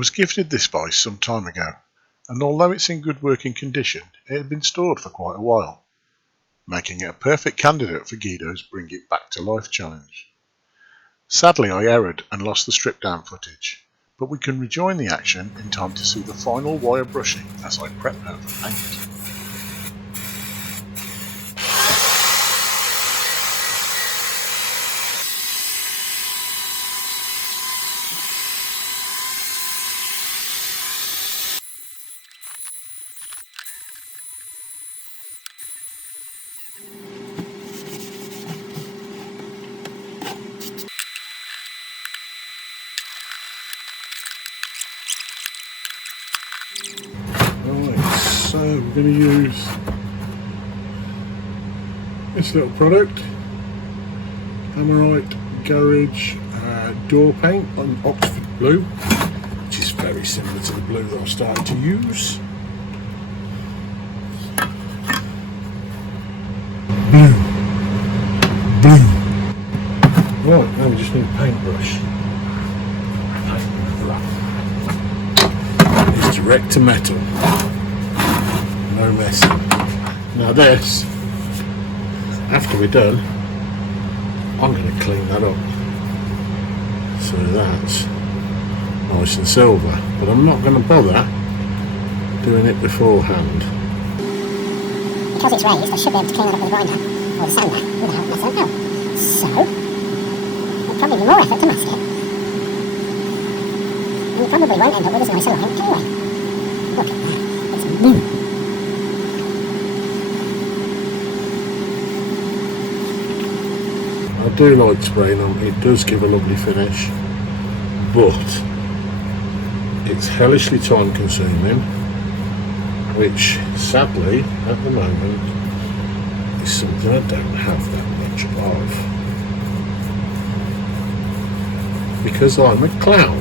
was gifted this vise some time ago, and although it's in good working condition, it had been stored for quite a while, making it a perfect candidate for Guido's Bring It Back to Life challenge. Sadly, I erred and lost the stripped down footage, but we can rejoin the action in time to see the final wire brushing as I prep her for paint. Right, so we're going to use this little product, Hammerite Garage door paint on Oxford Blue, which is very similar to the blue that I've started to use. Blue. Right, now we just need a paintbrush. It's direct to metal. No messing. Now this, after we're done, I'm going to clean that up. So that's nice and silver. But I'm not going to bother doing it beforehand. Because it's raised, I should be able to clean that up with a grinder or the sander without messing it up. So, it'll probably be more effort to mask it. And you probably won't end up with as nice a line anyway. Look at that. It's blue. I do like spraying on, it does give a lovely finish, but it's hellishly time consuming, which sadly at the moment is something I don't have that much of, because I'm a clown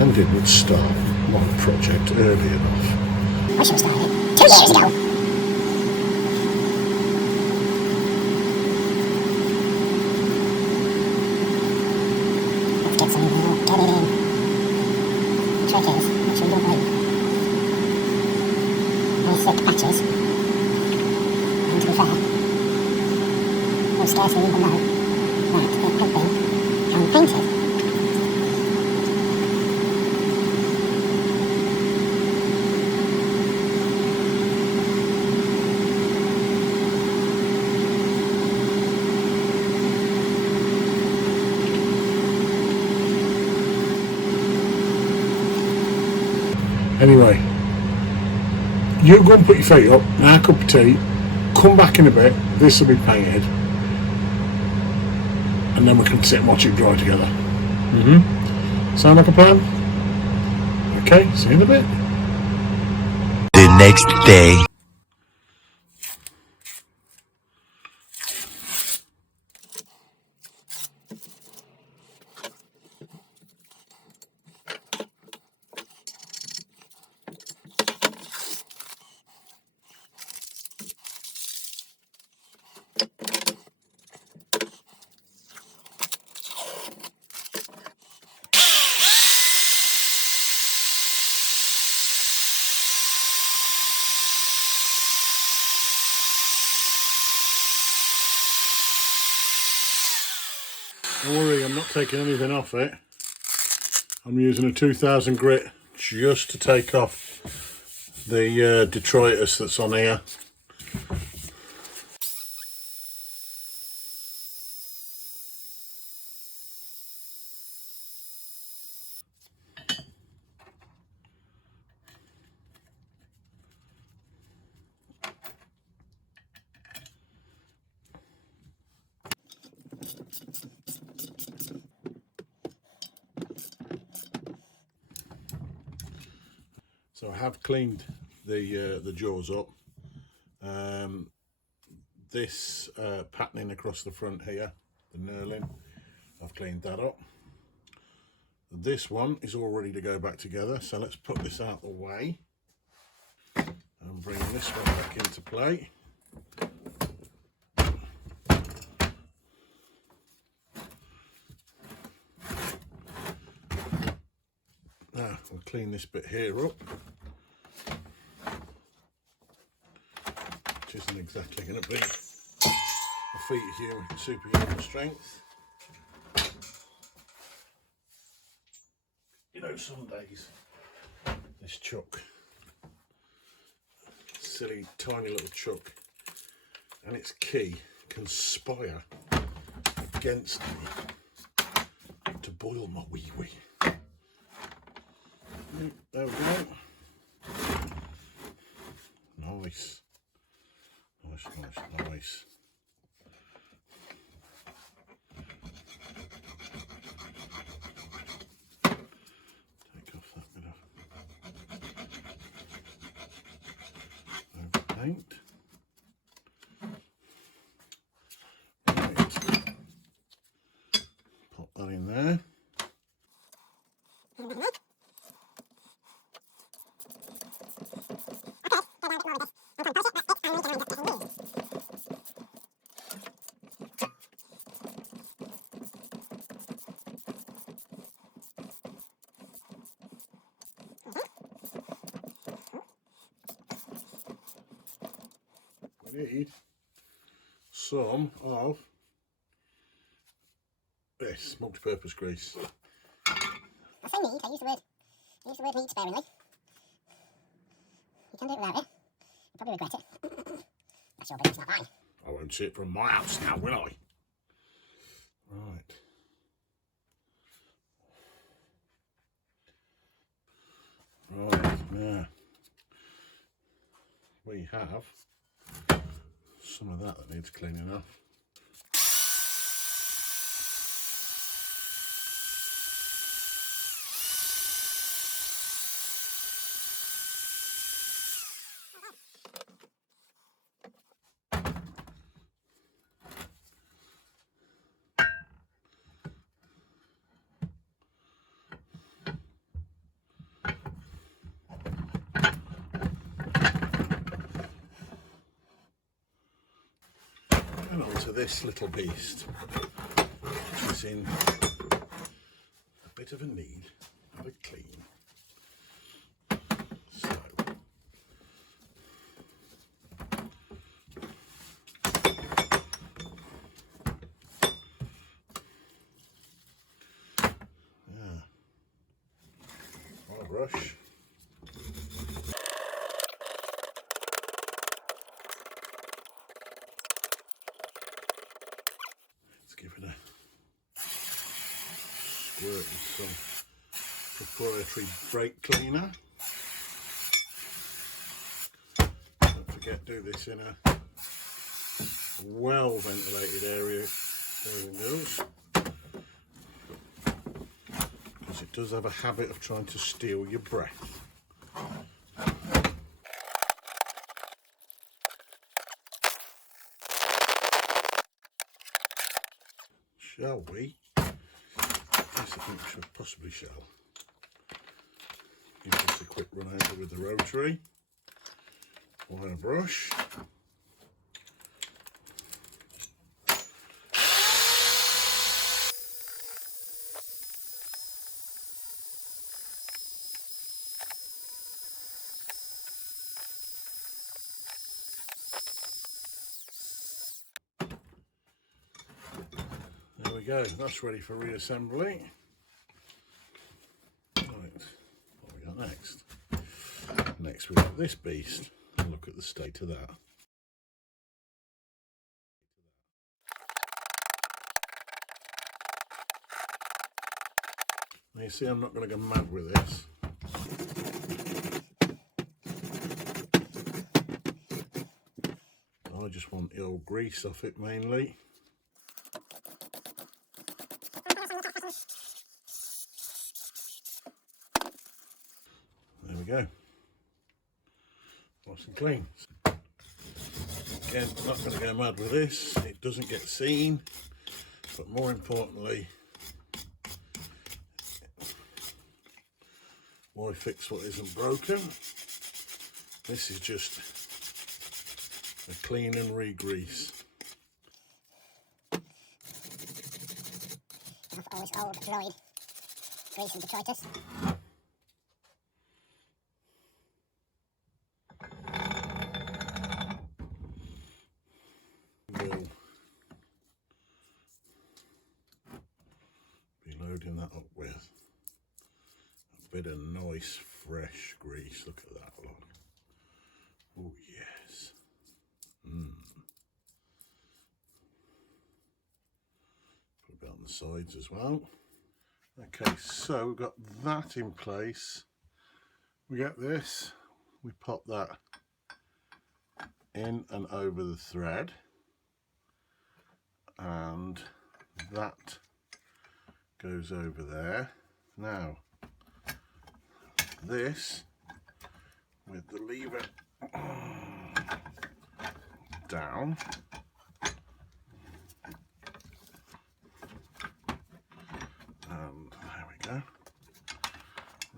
and didn't start my project early enough. I should have started 2 years ago. Let's get some out, get it in. The trick is, make sure you don't leak. Nice thick patches. And to be fair, you'll scarcely even know that it had been hand painted. Anyway, you go and put your feet up, now a cup of tea, come back in a bit, this will be painted, and then we can sit and watch it dry together. Sound like a plan? Okay, see you in a bit. The next day. Don't worry, I'm not taking anything off it. I'm using a 2000 grit just to take off the detritus that's on here. So I have cleaned the jaws up. This patterning across the front here, the knurling, I've cleaned that up. This one is all ready to go back together, so let's put this out the way and bring this one back into play. Now we'll clean this bit here up, which isn't exactly going to be a feat of superhuman strength. You know, some days this chuck, silly tiny little chuck, and its key conspire against me to boil my wee. There we go. Nice. Take off that bit of paint. Right. Pop that in there. We need some of this multi-purpose grease. I say need, I use the word need sparingly. You can do it without it. You'll probably regret it. That's your business, not mine. I won't see it from my house now, will I? Right. Right, now we have some of that needs cleaning off. And onto this little beast, which is in a bit of a need of a clean. So, yeah, my brush. Give it a squirt with some proprietary brake cleaner. Don't forget, do this in a well ventilated area. There it goes. Because it does have a habit of trying to steal your breath. Shall we? Yes, I think we should possibly shall. Give this a quick run over with the rotary wire brush. There we go, that's ready for reassembly. Right, what have we got next? Next we've got this beast. Look at the state of that. Now you see, I'm not going to go mad with this. I just want the old grease off it mainly. There we go. Nice and clean. Again, not going to go mad with this. It doesn't get seen, but more importantly, why fix what isn't broken? This is just a clean and re-grease. Always old, dried grease and detritus. will be loading that up with a bit of nice fresh grease. Look at that, look. Oh yes. Put a bit on the sides as well. Okay, so we've got that in place. We get this, we pop that in and over the thread, and that goes over there. Now this, with the lever down, and there we go.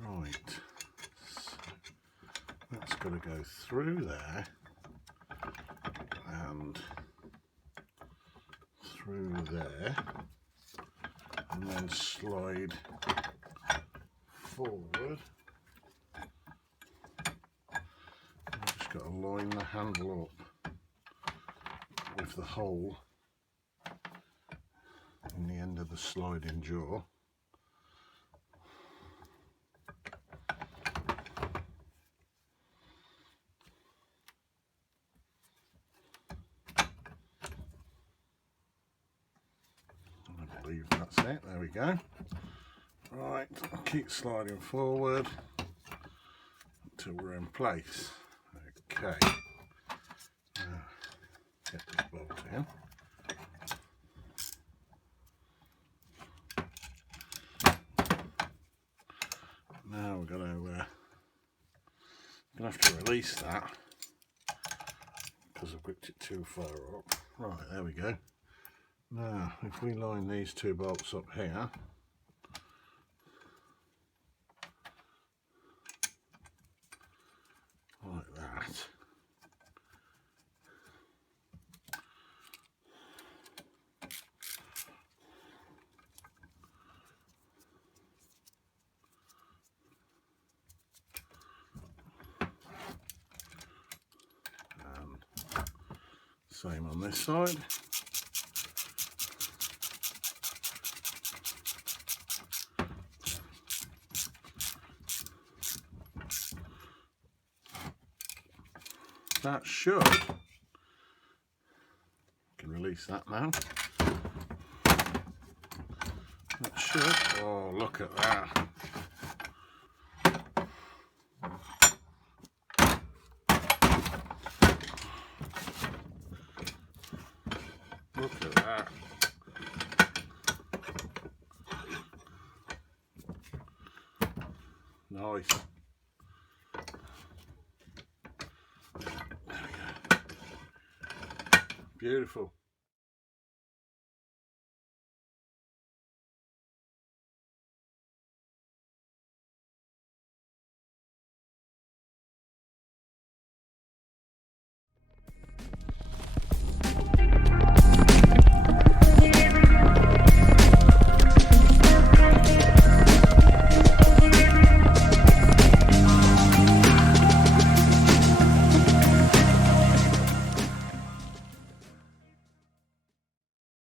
Right, so that's got to go through there and through there, and then slide forward. I've just got to line the handle up with the hole in the end of the sliding jaw. I believe that's it. There we go. Right, keep sliding forward until we're in place. Okay, get this bolt in. Now we're going to have to release that because I've gripped it too far up. Right, there we go. Now, if we line these two bolts up here, like that, and same on this side. That should, can release that now. That should, oh look at that. Look at that. Nice. Beautiful.